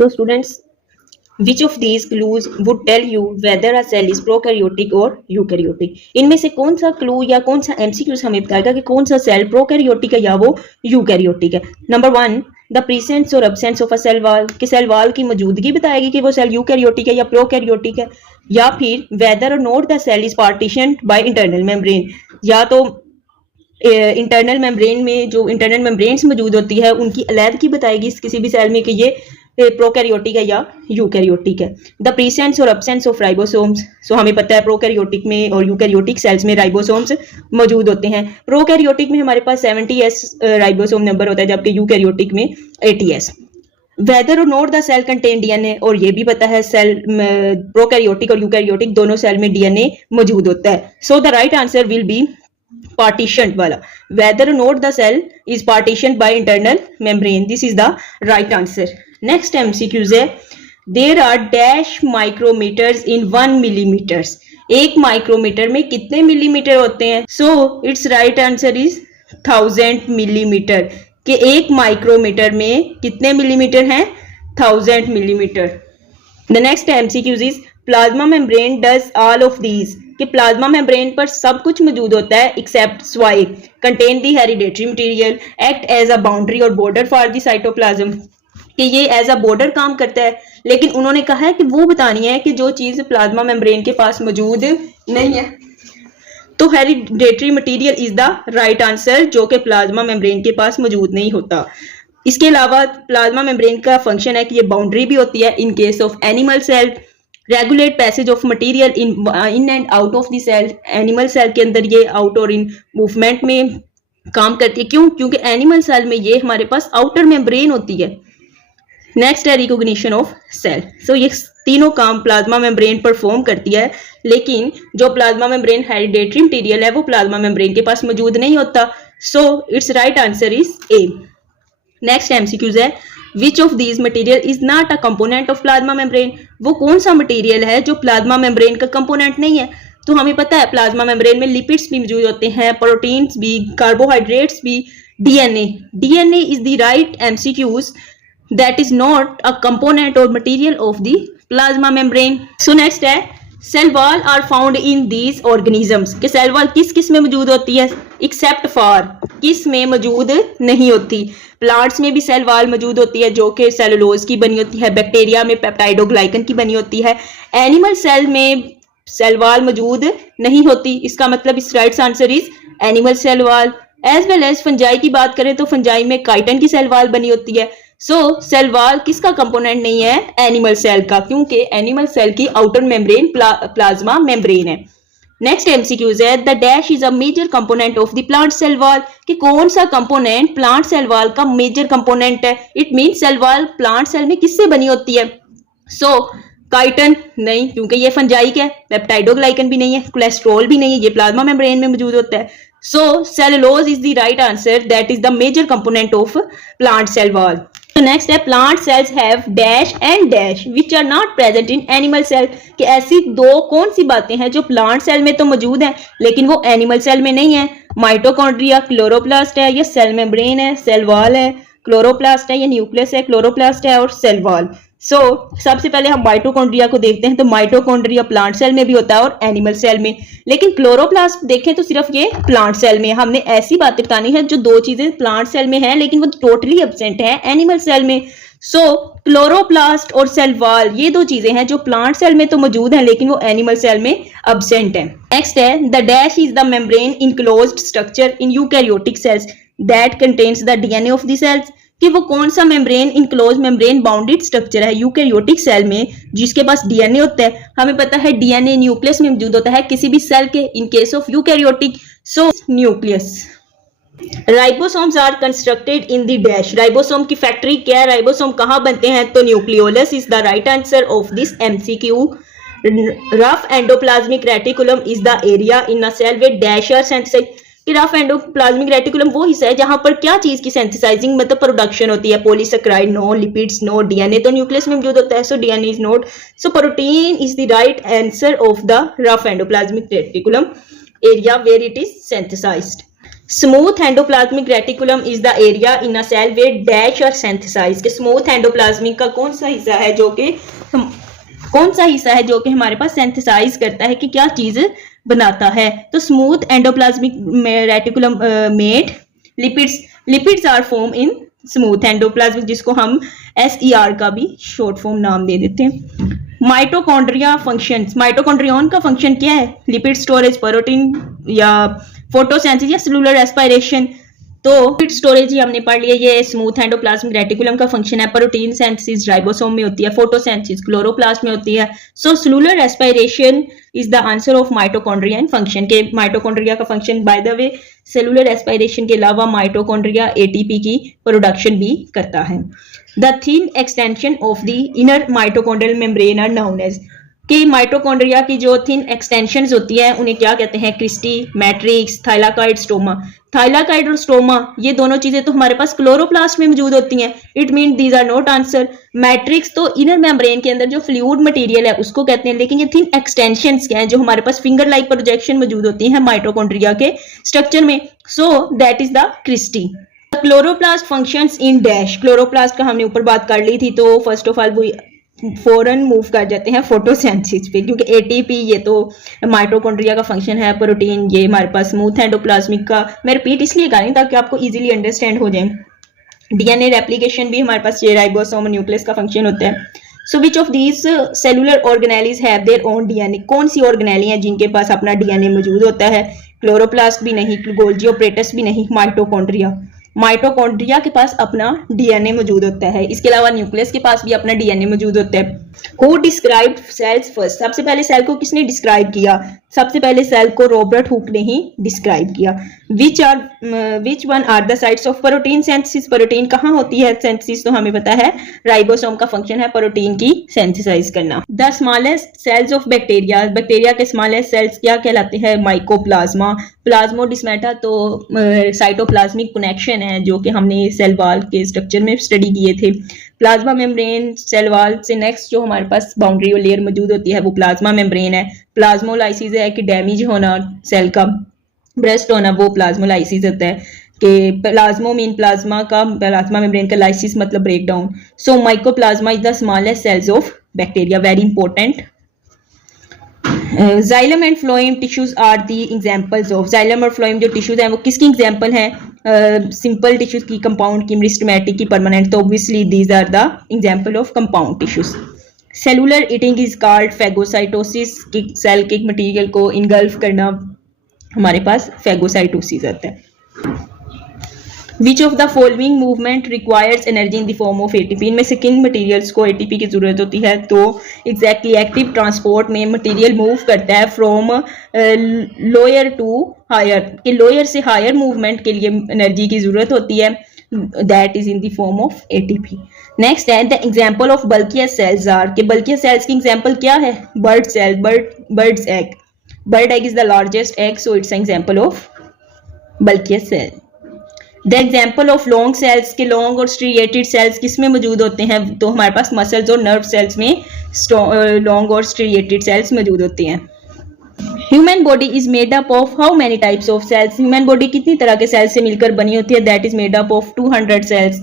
So students, which of these clues would tell you whether a cell is prokaryotic or eukaryotic? इनमें से कौन सा clue या कौन सा एमसीक्यूज हमें बताएगा कि कौन सा सेल प्रोकैरियोटिक है या वो यूकैरियोटिक है? नंबर 1, द प्रेजेंस और absence of a cell wall, कि सेल वॉल की मौजूदगी बताएगी कि वो सेल यूकैरियोटिक है या प्रोकैरियोटिक है। या फिर वेदर और not the cell is partitioned by internal membrane, या तो इंटरनल मेम्ब्रेन में जो इंटरनल मेम्ब्रेन्स मौजूद होती है उनकी अलैदगी बताएगी किसी भी सेल में कि ये प्रोकैरियोटिक है या यूकैरियोटिक है। द प्रेजेंस और एब्सेंस ऑफ राइबोसोम्स, सो हमें पता है प्रोकैरियोटिक में और यूकैरियोटिक सेल्स में राइबोसोम्स मौजूद होते हैं। प्रोकैरियोटिक में हमारे पास 70s राइबोसोम नंबर होता है, जबकि यूकैरियोटिक में 80s। वेदर और not the cell contain DNA, और ये भी पता है सेल प्रोकैरियोटिक और यूकैरियोटिक दोनों सेल में डीएनए मौजूद होता है। So the right answer will be partitioned वाला, whether or not the cell is partitioned by internal membrane, this is the right answer. Next MCQs है, there are dash micrometers in 1 millimeters, एक micrometre में कितने millimetre होते हैं? So its right answer is 1000 millimetre, कि एक micrometre में कितने मिलीमीटर हैं? 1000 millimetre. The next MCQs is plasma membrane does all of these, कि प्लाज्मा मेम्ब्रेन पर सब कुछ मौजूद होता है एक्सेप्ट स्वाई, contain the hereditary material, act as a boundary और बॉर्डर फॉर दी साइटोप्लाज्म, कि ये एज अ बॉर्डर काम करता है। लेकिन उन्होंने कहा है कि वो बतानी है कि जो चीज प्लाज्मा मेम्ब्रेन के पास मौजूद नहीं है। तो hereditary material is the right answer, जो कि प्लाज्मा मेम्ब्रेन के पास मौजूद नहीं होता। इसके अलावा प्लाज्मा मेम्ब्रेन का फंक्शन है कि ये बाउंड्री भी होती है in case of animal cell, regulate passage of material in and out of the cell, animal cell के अंदर ये आउट और इन मूवमेंट में काम करती है। क्यों? क्योंकि एनिमल सेल में ये हमारे पास आउटर मेम्ब्रेन होती है। नेक्स्ट है रिकॉग्निशन ऑफ सेल, सो ये तीनों काम प्लाज्मा मेम्ब्रेन परफॉर्म करती है, लेकिन जो प्लाज्मा मेम्ब्रेन हेरिडेटरी मटेरियल है वो प्लाज्मा मेम्ब्रेन के पास मौजूद नहीं होता। So its right answer is A. Next MCQs है, which of these material is not a component of plasma membrane, वो कौन सा मटेरियल है जो प्लाज्मा मेम्ब्रेन का कंपोनेंट नहीं है? तो हमें पता है प्लाज्मा मेम्ब्रेन में लिपिड्स भी मौजूद होते हैं, प्रोटीन्स भी, कार्बोहाइड्रेट्स भी, DNA. DNA is the right MCQs that is not a component और material of the plasma membrane. So next है, cell wall are found in these organisms, कि सेल वॉल किस किस में मौजूद होती है? एक्सेप्ट फॉर, किस में मौजूद नहीं होती? प्लांट्स में भी सेल वॉल मौजूद होती है जो कि सेलुलोज की बनी होती है, बैक्टीरिया में पेप्टाइडोग्लाइकन की बनी होती है, एनिमल सेल में सेल वॉल मौजूद नहीं होती। इसका मतलब इस right answer is animal cell wall. As well as fungi की बात करें तो फंजाई में काइटन की सेल वॉल बनी होती है। सो सेल वॉल किसका कंपोनेंट नहीं है? एनिमल सेल का, क्योंकि एनिमल सेल की आउटर मेम्ब्रेन प्लाज्मा मेम्ब्रेन है। नेक्स्ट एमसीक्यूज है, the dash is a major component of the plant cell wall, कि कौन सा कंपोनेंट प्लांट सेल वॉल का मेजर कंपोनेंट है? It mean cell wall plant cell में किससे बनी होती है? सो काइटन नहीं, क्योंकि ये फंजाइक है, पेप्टाइडोग्लाइकन भी नहीं है, कोलेस्ट्रॉल भी नहीं है, ये प्लाज्मा मेम्ब्रेन में मौजूद होता है। So cellulose is the right answer, that is the major component of plant cell wall. Next है, plant cells have dash and dash which are not present in animal cell, कि ऐसी दो कौन सी बातें हैं जो प्लांट सेल में तो मौजूद हैं लेकिन वो एनिमल सेल में नहीं है? माइटोकॉन्ड्रिया, क्लोरोप्लास्ट है, या सेल मेम्ब्रेन है, सेल वॉल है, क्लोरोप्लास्ट है, या न्यूक्लियस है, क्लोरोप्लास्ट है, और सेल वॉल। सो सबसे पहले हम माइटोकॉन्ड्रिया को देखते हैं। तो माइटोकॉन्ड्रिया प्लांट सेल में भी होता है और एनिमल सेल में, लेकिन क्लोरोप्लास्ट देखें तो सिर्फ ये प्लांट सेल में। हमने ऐसी बातें बतानी है जो दो चीजें प्लांट सेल में है लेकिन वो टोटली एब्सेंट है एनिमल सेल में। सो क्लोरोप्लास्ट और सेल वॉल ये दो चीजें हैं जो प्लांट सेल में तो मौजूद हैं लेकिन वो एनिमल सेल में एब्सेंट है। नेक्स्ट है, the dash is the membrane enclosed structure in eukaryotic cells that contains the DNA of the cells, कि वो कौन सा membrane enclose membrane bounded structure है यूकैरियोटिक सेल में जिसके पास डीएनए होता है? हमें पता है डीएनए न्यूक्लियस में मौजूद होता है किसी भी सेल के, in case of eukaryotic so nucleus. Ribosomes are constructed in the dash, ribosome की फैक्ट्री क्या है? राइबोसोम कहाँ बनते हैं? तो nucleolus is the right answer of this MCQ. Rough endoplasmic reticulum is the area in a cell where dash are synthesized, कि rough endoplasmic reticulum वो हिस्सा है जहां पर क्या चीज की सिंथेसाइजिंग मतलब प्रोडक्शन होती है? Polysaccharide no, lipids no, DNA तो न्यूक्लियस में मौजूद होता है, so DNA is not. So protein is the right answer of the rough endoplasmic reticulum area where it is synthesized. Smooth endoplasmic reticulum is the area in a cell where dash are synthesize. के smooth endoplasmic का कौन सा हिस्सा है जो कि हमारे पास synthesise करता है कि क्या चीज बनाता है। तो smooth endoplasmic reticulum made lipids are form in smooth endoplasmic, जिसको हम SER का भी शॉर्ट फॉर्म नाम दे देते हैं। माइटोकॉन्ड्रिया फंक्शंस, माइटोकॉन्ड्रियन का फंक्शन क्या है? लिपिड स्टोरेज, प्रोटीन या फोटोसिंथेसिस या सेलुलर रेस्पिरेशन। तो लिपिड स्टोरेज ही हमने पढ़ लिया, ये स्मूथ एंडोप्लाज्मिक रेटिकुलम का फंक्शन है। प्रोटीन सिंथेसिस राइबोसोम में होती है, फोटोसिंथेसिस क्लोरोप्लास्ट में होती है। So cellular respiration is the answer of mitochondria function. के माइटोकॉन्ड्रिया का function, by the way, cellular respiration के अलावा माइटोकॉन्ड्रिया ATP की प्रोडक्शन भी करता है। The thin extension of the inner mitochondrial membrane are known as. कि माइटोकॉन्ड्रिया की जो थिन एक्सटेंशंस होती है उन्हें क्या कहते हैं? Cristae, matrix, thylakoid, stroma. Thylakoid और स्टोमा ये दोनों चीजें तो हमारे पास क्लोरोप्लास्ट में मौजूद होती हैं। It mean these are not answer. Matrix तो इनर मेम्ब्रेन के अंदर जो फ्लूइड मटेरियल है उसको कहते हैं, लेकिन ये थिन एक्सटेंशंस क्या है जो हमारे पास फिंगर लाइक प्रोजेक्शन मौजूद होती है माइटोकॉन्ड्रिया के स्ट्रक्चर में। So that is the cristae. Chloroplast functions in dash. Chloroplast का हमने ऊपर बात कर ली थी, तो फर्स्ट ऑफ ऑल वो फौरन मूव कर जाते हैं फोटोसिंथेसिस पे, क्योंकि ATP ये तो माइटोकॉन्ड्रिया का फंक्शन है, प्रोटीन ये हमारे पास स्मूथ एंडोप्लाज्मिक का। मैं रिपीट इसलिए कर रही हूं ताकि आपको इजीली अंडरस्टैंड हो जाए। DNA रेप्लिकेशन भी हमारे पास ये राइबोसोम न्यूक्लियस का फंक्शन होता है। So which of these cellular organelles have their own DNA। कौन सी ऑर्गेनेली है जिनके पास अपना DNA मौजूद होता है? क्लोरोप्लास्ट भी नहीं, गोल्जी ऑपरेटस भी नहीं, माइटोकॉन्ड्रिया। माइटोकॉन्ड्रिया के पास अपना DNA मौजूद होता है। इसके अलावा न्यूक्लियस के पास भी अपना DNA मौजूद होता है। Who described cells first? सबसे पहले सेल को किसने डिस्क्राइब किया? सबसे पहले सेल को रॉबर्ट हुक ने ही डिस्क्राइब किया। Which one are the sites of protein synthesis? Protein कहाँ होती है सिंथेसिस? तो हमें पता है राइबोसोम का फंक्शन है प्रोटीन की सिंथेसाइज करना। The smallest cells of bacteria, bacteria के स्मॉलेस्ट सेल्स क्या कहलाते हैं? माइकोप्लाज्मा। प्लाज्मोडिस्मेटा तो साइटोप्लाज्मिक कनेक्शन है जो कि हमने सेल वॉल के स्ट्रक्चर में स्टडी किए थे। प्लाज्मा मेम्ब्रेन सेल वॉल से नेक्स्ट जो हमारे पास बाउंड्री लेयर मौजूद होती है वो प्लाज्मा मेम्ब्रेन है। प्लाज्मोलाइसिस है कि डैमेज होना सेल का, ब्रेस्ट होना, वो प्लाज्मोलाइसिस होता है। कि प्लाज्मो मीन प्लाज्मा का, प्लाज्मा मेम्ब्रेन का, लाइसिस मतलब break down. So mycoplasma is the smallest cells of bacteria, very important. Xylem and phloem tissues are the examples of. Xylem और फ्लोएम जो टिश्यूज हैं वो किसकी एग्जांपल हैं? सिंपल टिश्यूज की, कंपाउंड की, मेरिस्टेमेटिक की, परमानेंट। तो obviously these are the example of compound tissues. Cellular eating is called phagocytosis. कि सेल के मटेरियल को इनगल्फ करना हमारे पास फैगोसाइटोसिस आता है। Which of the following movement requires energy in the form of ATP? इनमें से किन मटेरियल्स को ATP की जरूरत होती है? तो एग्जैक्टली एक्टिव ट्रांसपोर्ट में मटेरियल मूव करता है फ्रॉम लोअर टू हायर, कि लोअर से हायर मूवमेंट के लिए एनर्जी की जरूरत होती है। That is in the form of ATP। Next है द एग्जाम्पल ऑफ बल्कियस सेल्स आर। के बल्कियस सेल्स की एग्जाम्पल क्या है? Bird cell, birds egg. Bird egg is the largest egg, so it's example of बल्कियस cell. The example of long sales के long और स्ट्रिएटेड सेल्स किस में मौजूद होते हैं? तो हमारे पास मसल्स और नर्व सेल्स में लॉन्ग और स्ट्रिएटेड सेल्स मौजूद होती हैं। Human body is made up of how many types of cells? Human body कितनी तरह के सेल्स से मिलकर बनी होती है? That is made up of 200 cells.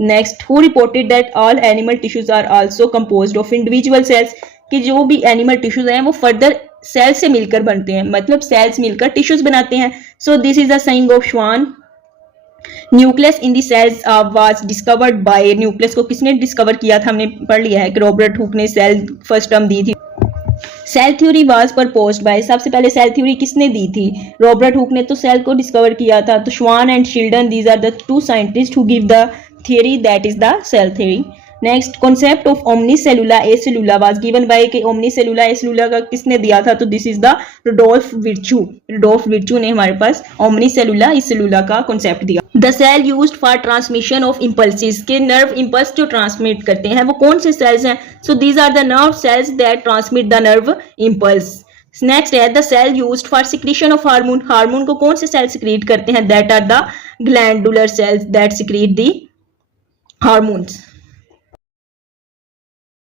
Next, who reported that all animal tissues are also composed of individual cells? कि जो भी एनिमल टिश्यूज हैं वो फर्दर सेल्स से मिलकर बनते हैं, मतलब सेल्स मिलकर टिश्यूज बनाते हैं। So this is the saying of Schwann. Nucleus in the cells was discovered by. Nucleus को किसने डिस्कवर किया था? हमने पढ़ लिया है कि रॉबर्ट हुक ने सेल फर्स्ट टर्म दी थी। Cell theory was proposed by. सबसे पहले सेल थ्योरी किसने दी थी? रॉबर्ट हुक ने तो सेल को डिस्कवर किया था। तो Schwann and Schleiden, these are the two scientist who give the theory, that is the cell theory. Next, concept of ओमनीसेलुला एसेलुला वाज गिवन बाय। के ओमनीसेलुला एसेलुला का किसने दिया था? तो this is the Rudolf Virchow. Rudolf Virchow ने हमारे पास ओमनीसेलुला एसेलुला का कॉन्सेप्ट दिया। The cell used for transmission of impulses. के नर्व इंपल्स जो ट्रांसमिट करते हैं वो कौन से सेल्स हैं? सो these are the nerve cells that transmit the nerve impulse. Next है the cell used for secretion of hormone. Hormone को कौन से सेल सिक्रीट करते हैं? That are the glandular cells that secrete the hormones.